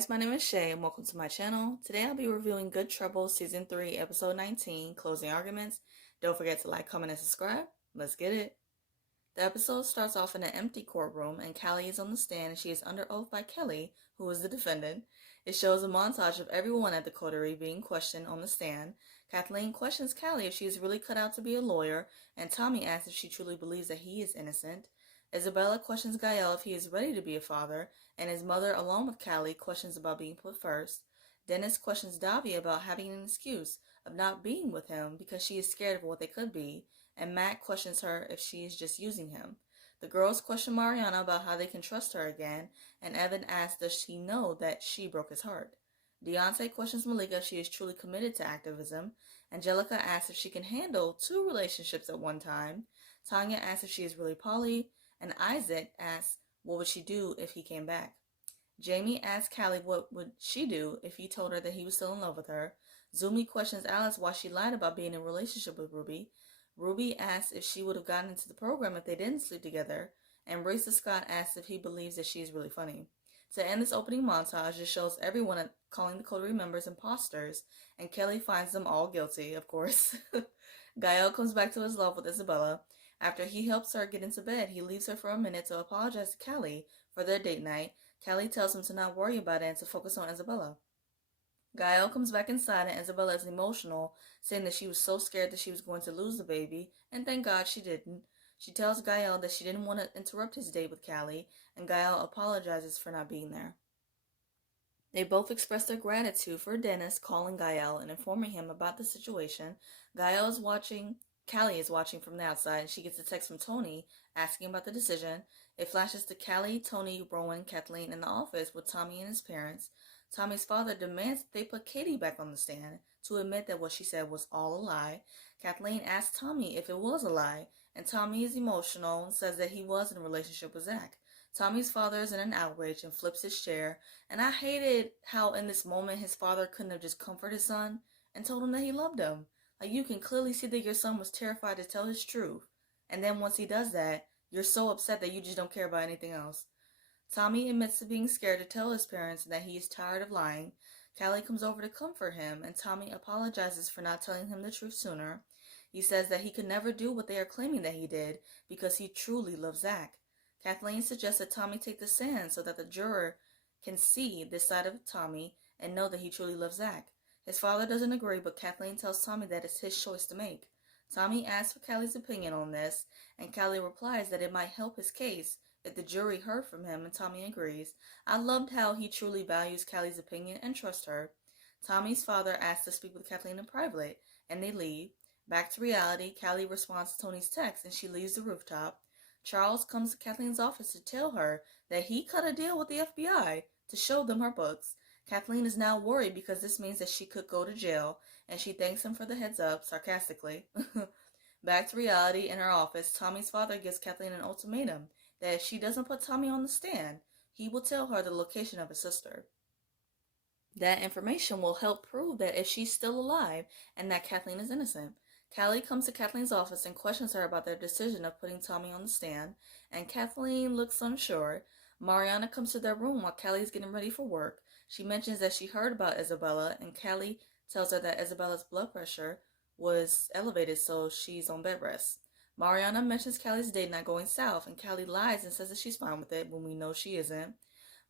guys, my name is Shay and welcome to my channel. Today I'll be reviewing Good Trouble Season 3, Episode 19, Closing Arguments. Don't forget to like, comment, and subscribe. Let's get it. The episode starts off in an empty courtroom and Callie is on the stand and she is under oath by Kelly, who is the defendant. It shows a montage of everyone at the coterie being questioned on the stand. Kathleen questions Callie if she is really cut out to be a lawyer, and Tommy asks if she truly believes that he is innocent. Isabella questions Gael if he is ready to be a father, and his mother, along with Callie, questions about being put first. Dennis questions Davia about having an excuse of not being with him because she is scared of what they could be, and Matt questions her if she is just using him. The girls question Mariana about how they can trust her again, and Evan asks does she know that she broke his heart. Deontay questions Malika if she is truly committed to activism. Angelica asks if she can handle 2 relationships at one time. Tanya asks if she is really poly, and Isaac asks what would she do if he came back. Jamie asks Callie what would she do if he told her that he was still in love with her. Zumi questions Alice why she lied about being in a relationship with Ruby. Ruby asks if she would have gotten into the program if they didn't sleep together. And Risa Scott asks if he believes that she is really funny. To end this opening montage, it shows everyone calling the coterie members imposters, and Kelly finds them all guilty, of course. Gael comes back to his love with Isabella. After he helps her get into bed, he leaves her for a minute to apologize to Callie for their date night. Callie tells him to not worry about it and to focus on Isabella. Gael comes back inside and Isabella is emotional, saying that she was so scared that she was going to lose the baby, and thank God she didn't. She tells Gael that she didn't want to interrupt his date with Callie, and Gael apologizes for not being there. They both express their gratitude for Dennis calling Gael and informing him about the situation. Callie is watching from the outside, and she gets a text from Tony asking about the decision. It flashes to Callie, Tony, Rowan, Kathleen in the office with Tommy and his parents. Tommy's father demands that they put Katie back on the stand to admit that what she said was all a lie. Kathleen asks Tommy if it was a lie, and Tommy is emotional and says that he was in a relationship with Zach. Tommy's father is in an outrage and flips his chair, and I hated how in this moment his father couldn't have just comforted his son and told him that he loved him. Like, you can clearly see that your son was terrified to tell his truth. And then once he does that, you're so upset that you just don't care about anything else. Tommy admits to being scared to tell his parents that he is tired of lying. Callie comes over to comfort him, and Tommy apologizes for not telling him the truth sooner. He says that he could never do what they are claiming that he did because he truly loves Zach. Kathleen suggests that Tommy take the stand so that the juror can see this side of Tommy and know that he truly loves Zach. His father doesn't agree, but Kathleen tells Tommy that it's his choice to make. Tommy asks for Callie's opinion on this, and Callie replies that it might help his case if the jury heard from him, and Tommy agrees. I loved how he truly values Callie's opinion and trusts her. Tommy's father asks to speak with Kathleen in private, and they leave. Back to reality, Callie responds to Tony's text, and she leaves the rooftop. Charles comes to Kathleen's office to tell her that he cut a deal with the FBI to show them her books. Kathleen is now worried because this means that she could go to jail, and she thanks him for the heads up, sarcastically. Back to reality, in her office, Tommy's father gives Kathleen an ultimatum that if she doesn't put Tommy on the stand, he will tell her the location of his sister. That information will help prove that if she's still alive and that Kathleen is innocent. Callie comes to Kathleen's office and questions her about their decision of putting Tommy on the stand, and Kathleen looks unsure. Mariana comes to their room while Callie is getting ready for work. She mentions that she heard about Isabella, and Callie tells her that Isabella's blood pressure was elevated, so she's on bed rest. Mariana mentions Callie's date not going south, and Callie lies and says that she's fine with it when we know she isn't.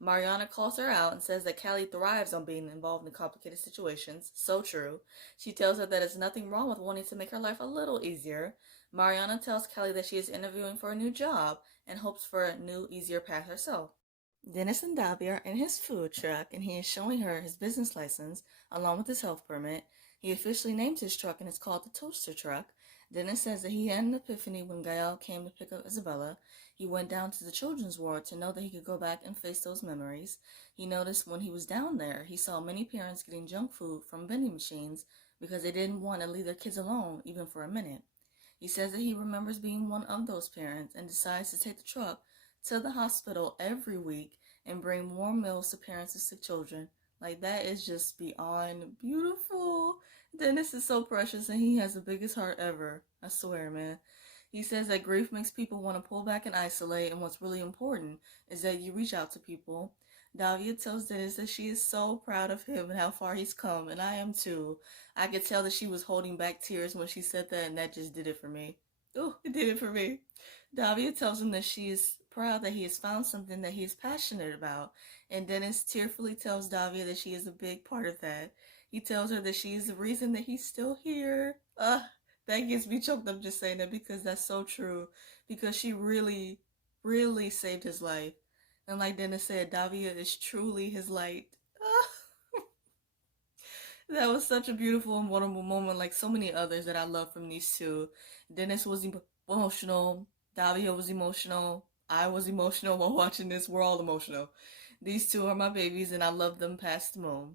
Mariana calls her out and says that Callie thrives on being involved in complicated situations. So true. She tells her that there's nothing wrong with wanting to make her life a little easier. Mariana tells Callie that she is interviewing for a new job and hopes for a new, easier path herself. Dennis and Davia are in his food truck, and he is showing her his business license along with his health permit. He officially named his truck, and it's called the Toaster Truck. Dennis says that he had an epiphany when Gael came to pick up Isabella. He went down to the children's ward to know that he could go back and face those memories. He noticed when he was down there, he saw many parents getting junk food from vending machines because they didn't want to leave their kids alone even for a minute. He says that he remembers being one of those parents and decides to take the truck to the hospital every week and bring warm meals to parents of sick children. Like, that is just beyond beautiful. Dennis is so precious and he has the biggest heart ever. I swear, man. He says that grief makes people want to pull back and isolate, and what's really important is that you reach out to people. Davia tells Dennis that she is so proud of him and how far he's come, and I am too. I could tell that she was holding back tears when she said that, and that just did it for me. Oh, it did it for me. Davia tells him that she is proud that he has found something that he is passionate about, and Dennis tearfully tells Davia that she is a big part of that. He tells her that she is the reason that he's still here. That gets me choked up just saying that because that's so true. Because she really, really saved his life. And like Dennis said, Davia is truly his light. That was such a beautiful and vulnerable moment, like so many others that I love from these two. Dennis was emotional. Davia was emotional. I was emotional while watching this. We're all emotional. These two are my babies, and I love them past the moon.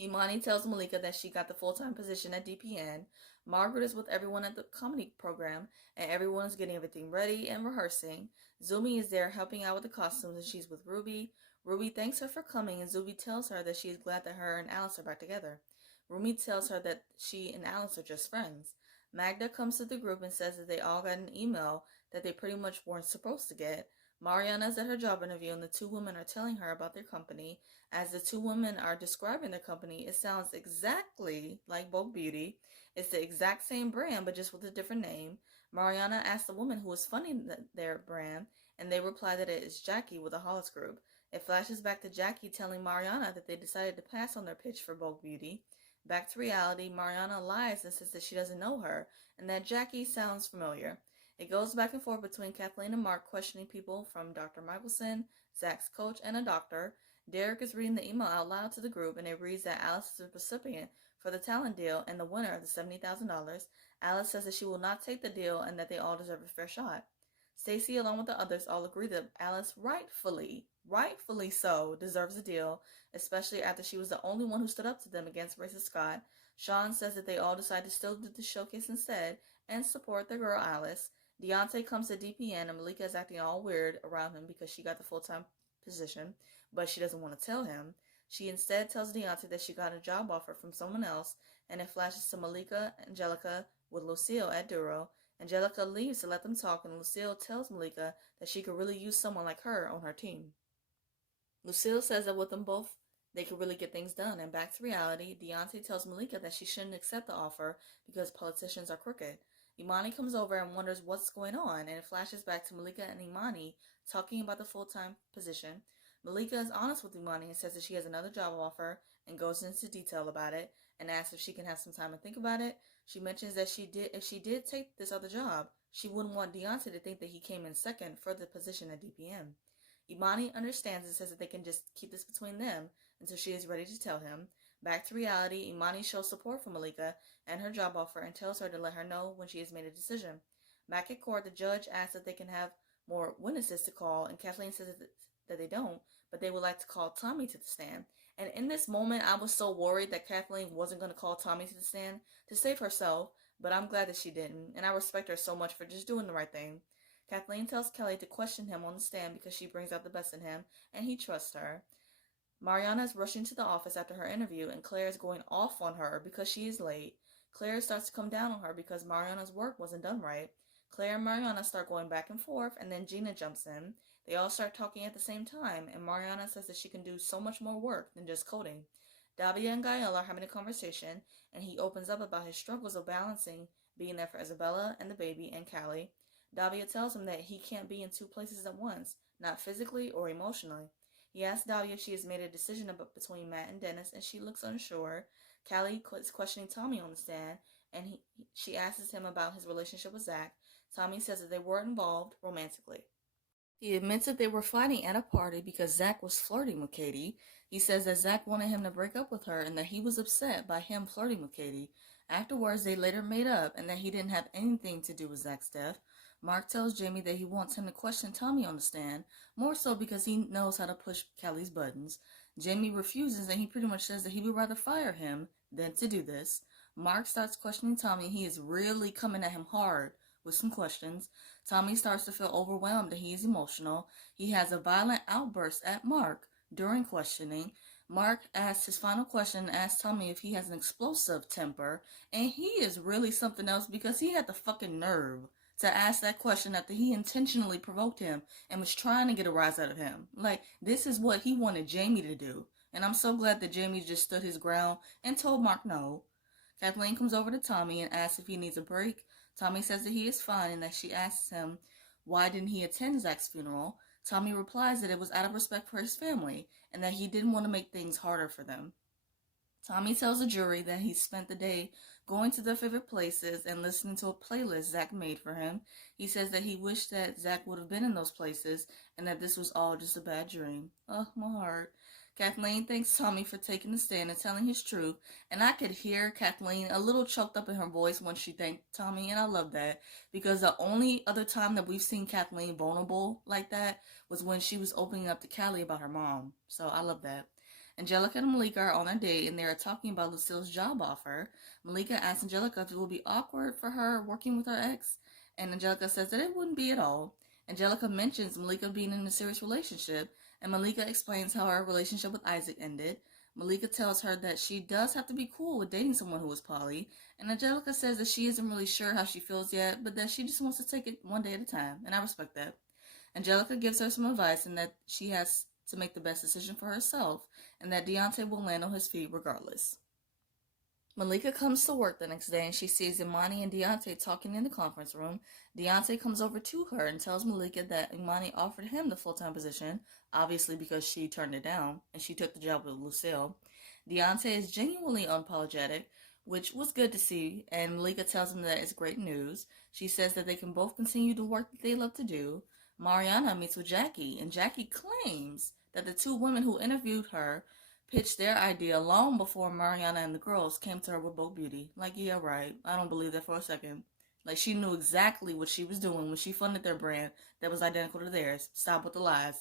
Imani tells Malika that she got the full-time position at DPN. Margaret is with everyone at the comedy program, and everyone is getting everything ready and rehearsing. Zumi is there helping out with the costumes, and she's with Ruby. Ruby thanks her for coming, and Zumi tells her that she is glad that her and Alice are back together. Rumi tells her that she and Alice are just friends. Magda comes to the group and says that they all got an email that they pretty much weren't supposed to get. Mariana is at her job interview, and the two women are telling her about their company. As the two women are describing their company, it sounds exactly like Vogue Beauty. It's the exact same brand, but just with a different name. Mariana asks the woman who is funding their brand, and they reply that it is Jackie with the Hollis Group. It flashes back to Jackie telling Mariana that they decided to pass on their pitch for Vogue Beauty. Back to reality, Mariana lies and says that she doesn't know her, and that Jackie sounds familiar. It goes back and forth between Kathleen and Mark questioning people from Dr. Michelson, Zach's coach, and a doctor. Derek is reading the email out loud to the group, and it reads that Alice is the recipient for the talent deal and the winner of the $70,000. Alice says that she will not take the deal and that they all deserve a fair shot. Stacy, along with the others, all agree that Alice rightfully so, deserves a deal, especially after she was the only one who stood up to them against racist Scott. Sean says that they all decide to still do the showcase instead and support their girl Alice. Deontay comes to DPN, and Malika is acting all weird around him because she got the full-time position, but she doesn't want to tell him. She instead tells Deontay that she got a job offer from someone else, and it flashes to Malika and Angelica with Lucille at Duro. Angelica leaves to let them talk, and Lucille tells Malika that she could really use someone like her on her team. Lucille says that with them both, they could really get things done. And back to reality, Deontay tells Malika that she shouldn't accept the offer because politicians are crooked. Imani comes over and wonders what's going on, and it flashes back to Malika and Imani talking about the full-time position. Malika is honest with Imani and says that she has another job offer and goes into detail about it and asks if she can have some time to think about it. She mentions that if she did take this other job, she wouldn't want Deontay to think that he came in second for the position at DPM. Imani understands and says that they can just keep this between them until she is ready to tell him. Back to reality, Imani shows support for Malika and her job offer and tells her to let her know when she has made a decision. Back at court, the judge asks if they can have more witnesses to call, and Kathleen says that they don't, but they would like to call Tommy to the stand. And in this moment, I was so worried that Kathleen wasn't going to call Tommy to the stand to save herself, but I'm glad that she didn't, and I respect her so much for just doing the right thing. Kathleen tells Kelly to question him on the stand because she brings out the best in him, and he trusts her. Mariana is rushing to the office after her interview, and Claire is going off on her because she is late. Claire starts to come down on her because Mariana's work wasn't done right. Claire and Mariana start going back and forth, and then Gina jumps in. They all start talking at the same time, and Mariana says that she can do so much more work than just coding. Davia and Gael are having a conversation, and he opens up about his struggles of balancing being there for Isabella and the baby and Callie. Davia tells him that he can't be in two places at once, not physically or emotionally. He asks Davia if she has made a decision between Matt and Dennis, and she looks unsure. Callie is questioning Tommy on the stand, and she asks him about his relationship with Zach. Tommy says that they were involved romantically. He admits that they were fighting at a party because Zach was flirting with Katie. He says that Zach wanted him to break up with her and that he was upset by him flirting with Katie. Afterwards, they later made up and that he didn't have anything to do with Zach's death. Mark tells Jamie that he wants him to question Tommy on the stand, more so because he knows how to push Kelly's buttons. Jamie refuses and he pretty much says that he would rather fire him than to do this. Mark starts questioning Tommy. He is really coming at him hard with some questions. Tommy starts to feel overwhelmed and he is emotional. He has a violent outburst at Mark during questioning. Mark asks his final question and asks Tommy if he has an explosive temper, and he is really something else because he had the fucking nerve to ask that question after he intentionally provoked him and was trying to get a rise out of him. Like, this is what he wanted Jamie to do. And I'm so glad that Jamie just stood his ground and told Mark no. Kathleen comes over to Tommy and asks if he needs a break. Tommy says that he is fine and that she asks him why didn't he attend Zach's funeral. Tommy replies that it was out of respect for his family and that he didn't want to make things harder for them. Tommy tells the jury that he spent the day going to their favorite places and listening to a playlist Zach made for him. He says that he wished that Zach would have been in those places and that this was all just a bad dream. Oh, my heart. Kathleen thanks Tommy for taking the stand and telling his truth, and I could hear Kathleen a little choked up in her voice when she thanked Tommy, and I love that, because the only other time that we've seen Kathleen vulnerable like that was when she was opening up to Cali about her mom, so I love that. Angelica and Malika are on a date, and they are talking about Lucille's job offer. Malika asks Angelica if it will be awkward for her working with her ex, and Angelica says that it wouldn't be at all. Angelica mentions Malika being in a serious relationship, and Malika explains how her relationship with Isaac ended. Malika tells her that she does have to be cool with dating someone who is poly, and Angelica says that she isn't really sure how she feels yet, but that she just wants to take it one day at a time, and I respect that. Angelica gives her some advice and that she has to make the best decision for herself, and that Deontay will land on his feet regardless. Malika comes to work the next day and she sees Imani and Deontay talking in the conference room. Deontay comes over to her and tells Malika that Imani offered him the full-time position, obviously because she turned it down, and she took the job with Lucille. Deontay is genuinely unapologetic, which was good to see, and Malika tells him that it's great news. She says that they can both continue the work that they love to do. Mariana meets with Jackie, and Jackie claims that the two women who interviewed her pitched their idea long before Mariana and the girls came to her with Bold Beauty. Like, yeah, right. I don't believe that for a second. Like, she knew exactly what she was doing when she funded their brand that was identical to theirs. Stop with the lies.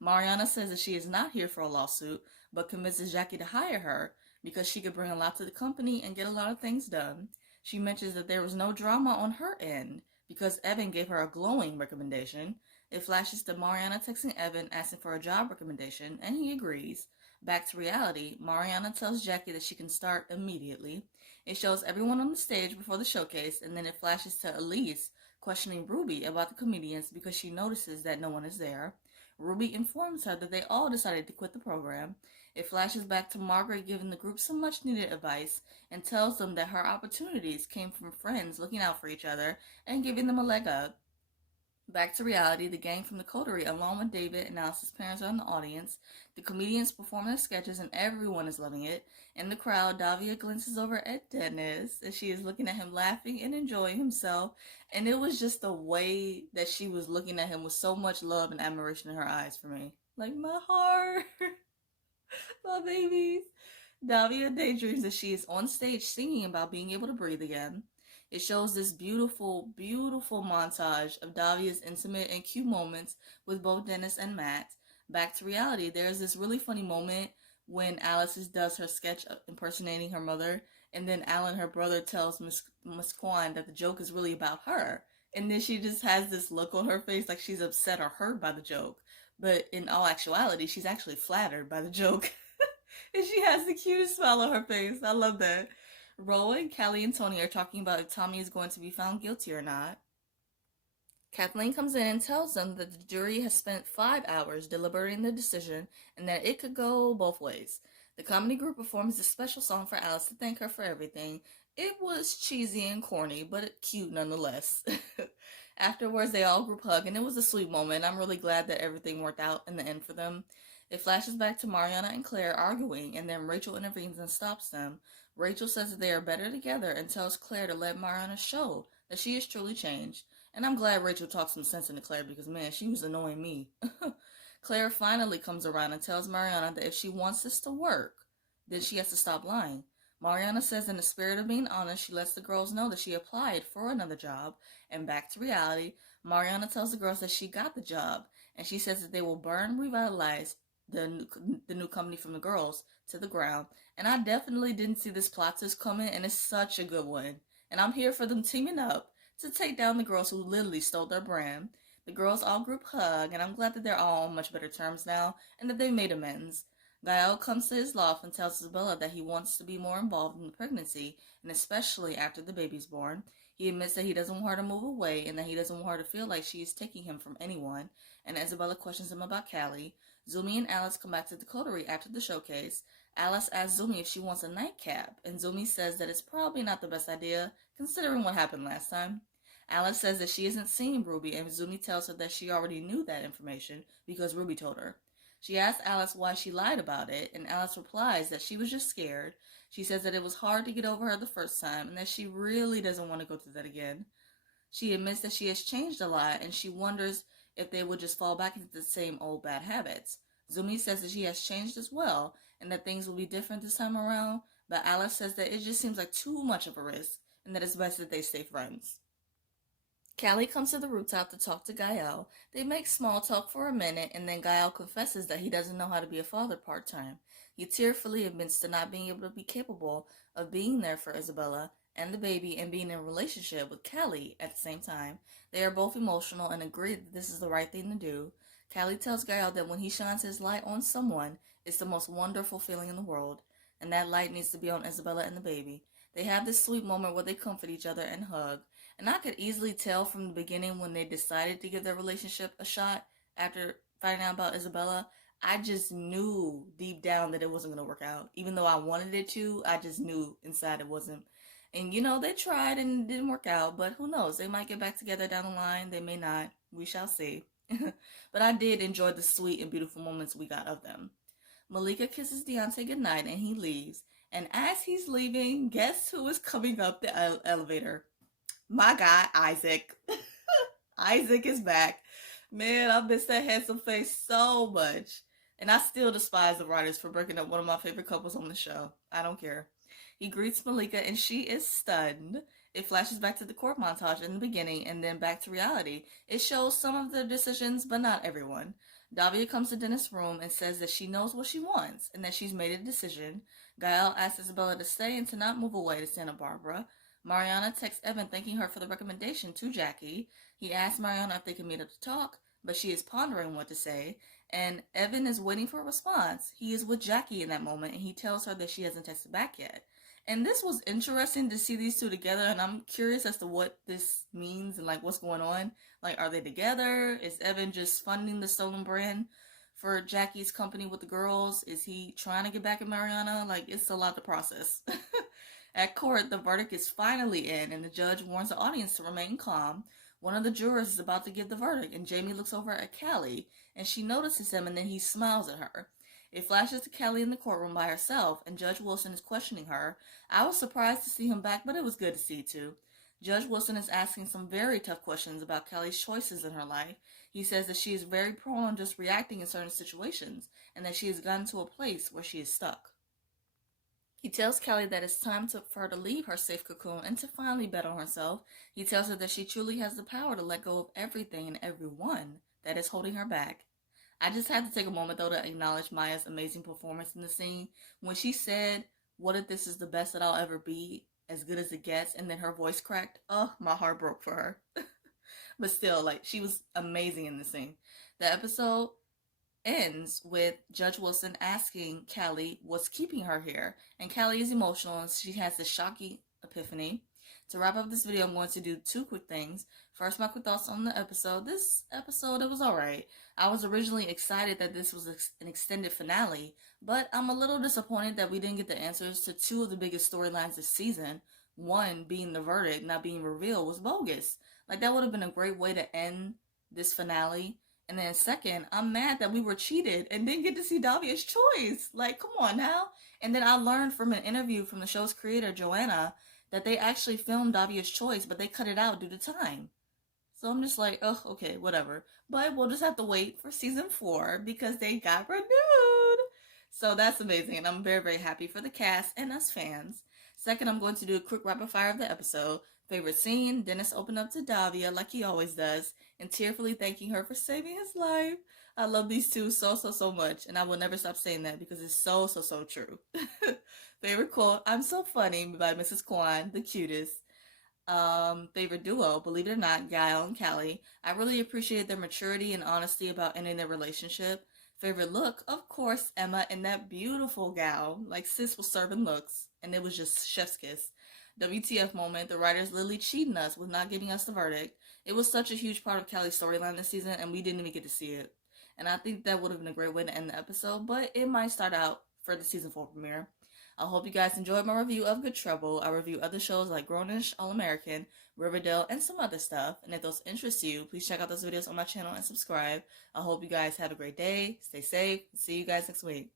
Mariana says that she is not here for a lawsuit, but convinces Jackie to hire her because she could bring a lot to the company and get a lot of things done. She mentions that there was no drama on her end because Evan gave her a glowing recommendation. It flashes to Mariana texting Evan asking for a job recommendation, and he agrees. Back to reality, Mariana tells Jackie that she can start immediately. It shows everyone on the stage before the showcase, and then it flashes to Elise questioning Ruby about the comedians because she notices that no one is there. Ruby informs her that they all decided to quit the program. It flashes back to Margaret giving the group some much-needed advice and tells them that her opportunities came from friends looking out for each other and giving them a leg up. Back to reality, the gang from the Coterie, along with David and Alice's parents, are in the audience. The comedians perform their sketches and everyone is loving it. In the crowd, Davia glances over at Dennis and she is looking at him laughing and enjoying himself. And it was just the way that she was looking at him with so much love and admiration in her eyes for me. Like, my heart. My babies. Davia daydreams that she is on stage singing about being able to breathe again. It shows this beautiful, beautiful montage of Davia's intimate and cute moments with both Dennis and Matt. Back to reality, there's this really funny moment when Alice does her sketch impersonating her mother, and then Alan, her brother, tells Miss Kwan that the joke is really about her. And then she just has this look on her face like she's upset or hurt by the joke. But in all actuality, she's actually flattered by the joke. And she has the cutest smile on her face. I love that. Rowan, Cali, and Tony are talking about if Tommy is going to be found guilty or not. Kathleen comes in and tells them that the jury has spent 5 hours deliberating the decision and that it could go both ways. The comedy group performs a special song for Alice to thank her for everything. It was cheesy and corny, but cute nonetheless. Afterwards, they all group hug, and it was a sweet moment. I'm really glad that everything worked out in the end for them. It flashes back to Mariana and Claire arguing, and then Rachel intervenes and stops them. Rachel says that they are better together and tells Claire to let Mariana show that she is truly changed. And I'm glad Rachel talked some sense into Claire because, man, she was annoying me. Claire finally comes around and tells Mariana that if she wants this to work, then she has to stop lying. Mariana says in the spirit of being honest, she lets the girls know that she applied for another job. And back to reality, Mariana tells the girls that she got the job. And she says that they will burn and revitalize the new company from the girls to the ground. And I definitely didn't see this plot twist coming, and it's such a good one. And I'm here for them teaming up to take down the girls who literally stole their brand. The girls all group hug, and I'm glad that they're all on much better terms now, and that they made amends. Gael comes to his loft and tells Isabella that he wants to be more involved in the pregnancy, and especially after the baby's born. He admits that he doesn't want her to move away and that he doesn't want her to feel like she is taking him from anyone. And Isabella questions him about Cali. Zumi and Alice come back to the coterie after the showcase. Alice asks Zumi if she wants a nightcap, and Zumi says that it's probably not the best idea, considering what happened last time. Alice says that she isn't seeing Ruby, and Zumi tells her that she already knew that information because Ruby told her. She asks Alice why she lied about it, and Alice replies that she was just scared. She says that it was hard to get over her the first time, and that she really doesn't want to go through that again. She admits that she has changed a lot, and she wonders if they would just fall back into the same old bad habits. Zumi says that she has changed as well, and that things will be different this time around, but Alice says that it just seems like too much of a risk, and that it's best that they stay friends. Cali comes to the rooftop to talk to Gael. They make small talk for a minute, and then Gael confesses that he doesn't know how to be a father part-time. He tearfully admits to not being able to be capable of being there for Isabella and the baby and being in a relationship with Cali at the same time. They are both emotional and agree that this is the right thing to do. Cali tells Gael that when he shines his light on someone, it's the most wonderful feeling in the world, and that light needs to be on Isabella and the baby. They have this sweet moment where they comfort each other and hug. And I could easily tell from the beginning when they decided to give their relationship a shot after finding out about Isabella. I just knew deep down that it wasn't going to work out. Even though I wanted it to, I just knew inside it wasn't. And they tried and it didn't work out, but who knows? They might get back together down the line. They may not. We shall see. But I did enjoy the sweet and beautiful moments we got of them. Malika kisses Deontay goodnight and he leaves. And as he's leaving, guess who is coming up the elevator? My guy, Isaac. Isaac is back. Man, I miss that handsome face so much. And I still despise the writers for breaking up one of my favorite couples on the show. I don't care. He greets Malika and she is stunned. It flashes back to the court montage in the beginning and then back to reality. It shows some of their decisions, but not everyone. Davia comes to Dennis' room and says that she knows what she wants and that she's made a decision. Gael asks Isabella to stay and to not move away to Santa Barbara. Mariana texts Evan thanking her for the recommendation to Jackie. He asks Mariana if they can meet up to talk, but she is pondering what to say, and Evan is waiting for a response. He is with Jackie in that moment, and he tells her that she hasn't texted back yet. And this was interesting to see these two together, and I'm curious as to what this means and, what's going on. Are they together? Is Evan just funding the stolen brand for Jackie's company with the girls? Is he trying to get back at Mariana? It's a lot to process. At court, the verdict is finally in, and the judge warns the audience to remain calm. One of the jurors is about to give the verdict, and Jamie looks over at Cali, and she notices him, and then he smiles at her. It flashes to Cali in the courtroom by herself, and Judge Wilson is questioning her. I was surprised to see him back, but it was good to see too. Judge Wilson is asking some very tough questions about Cali's choices in her life. He says that she is very prone to just reacting in certain situations, and that she has gotten to a place where she is stuck. He tells Cali that it's time for her to leave her safe cocoon and to finally bet on herself. He tells her that she truly has the power to let go of everything and everyone that is holding her back. I just had to take a moment, though, to acknowledge Maya's amazing performance in the scene. When she said, "What if this is the best that I'll ever be, as good as it gets," and then her voice cracked, oh, my heart broke for her. But still, she was amazing in the scene. The episode ends with Judge Wilson asking Cali what's keeping her here, and Cali is emotional and she has this shocking epiphany. To wrap up this video, I'm going to do two quick things. First, my quick thoughts on the episode. This episode, it was alright. I was originally excited that this was an extended finale, but I'm a little disappointed that we didn't get the answers to two of the biggest storylines this season. One being the verdict not being revealed was bogus. That would have been a great way to end this finale. And then second, I'm mad that we were cheated and didn't get to see Davia's choice. Come on now. And then I learned from an interview from the show's creator, Joanna, that they actually filmed Davia's choice, but they cut it out due to time. So I'm just oh, okay, whatever. But we'll just have to wait for season 4 because they got renewed. So that's amazing. And I'm very, very happy for the cast and us fans. Second, I'm going to do a quick rapid fire of the episode. Favorite scene, Dennis opened up to Davia like he always does, and tearfully thanking her for saving his life. I love these two so, so, so much, and I will never stop saying that because it's so, so, so true. Favorite quote, "I'm so funny" by Mrs. Kwan, the cutest. Favorite duo, believe it or not, Gael and Cali. I really appreciated their maturity and honesty about ending their relationship. Favorite look, of course, Emma in that beautiful gown. Sis was serving looks, and it was just chef's kiss. WTF moment, the writers literally cheating us with not giving us the verdict. It was such a huge part of Kelly's storyline this season, and we didn't even get to see it. And I think that would have been a great way to end the episode, but it might start out for the season 4 premiere. I hope you guys enjoyed my review of Good Trouble. I review other shows like Grownish, All American, Riverdale, and some other stuff. And if those interest you, please check out those videos on my channel and subscribe. I hope you guys have a great day, stay safe, see you guys next week.